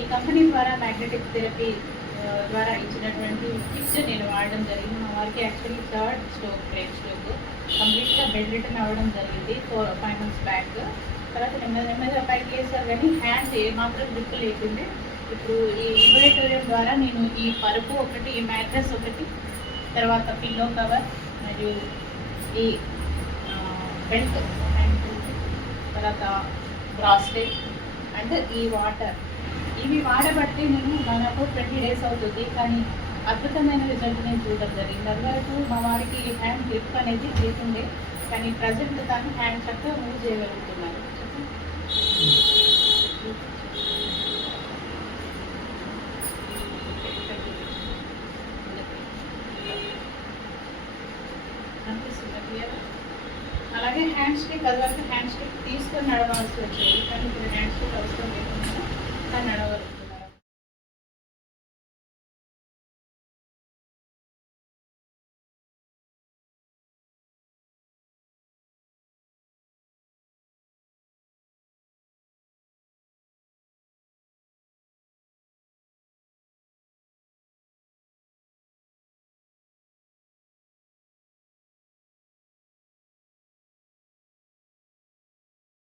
ఈ కంపెనీ ద్వారా magnetic therapy ద్వారా ఇచ్చినటువంటి కిట్ నేను వాడడం జరిగింది. మా వారికి actually third stroke, brain stroke, కంప్లీట్గా బెడ్ రిటర్న్ అవ్వడం జరిగింది 5 months బ్యాక్. తర్వాత నెమ్మదిగా పైకి వేసారు కానీ హ్యాండ్ ఏమాత్రం గ్రిప్ లేకుండే. ఇప్పుడు ఈ ఇన్వైటోరియం ద్వారా నేను ఈ పరుపు ఒకటి, ఈ మ్యాట్రెస్ ఒకటి, తర్వాత పిల్లో కవర్ మరియు ఈ బెల్ట్ హ్యాండ్, తర్వాత బ్రాస్లెట్ అండ్ ఈ వాటర్, ఇవి వాడబట్టి నేను దాదాపు 20 days అవుతుంది. కానీ అద్భుతమైన రిజల్ట్ నేను చూడడం జరిగింది. అందువరకు మా వారికి హ్యాండ్ గ్రిప్ అనేది లేకుండే, కానీ ప్రజెంట్ దాన్ని హ్యాండ్ చక్కగా మూవ్ చేయగలుగుతున్నారు. అలాగే హ్యాండ్స్కి కదవరకు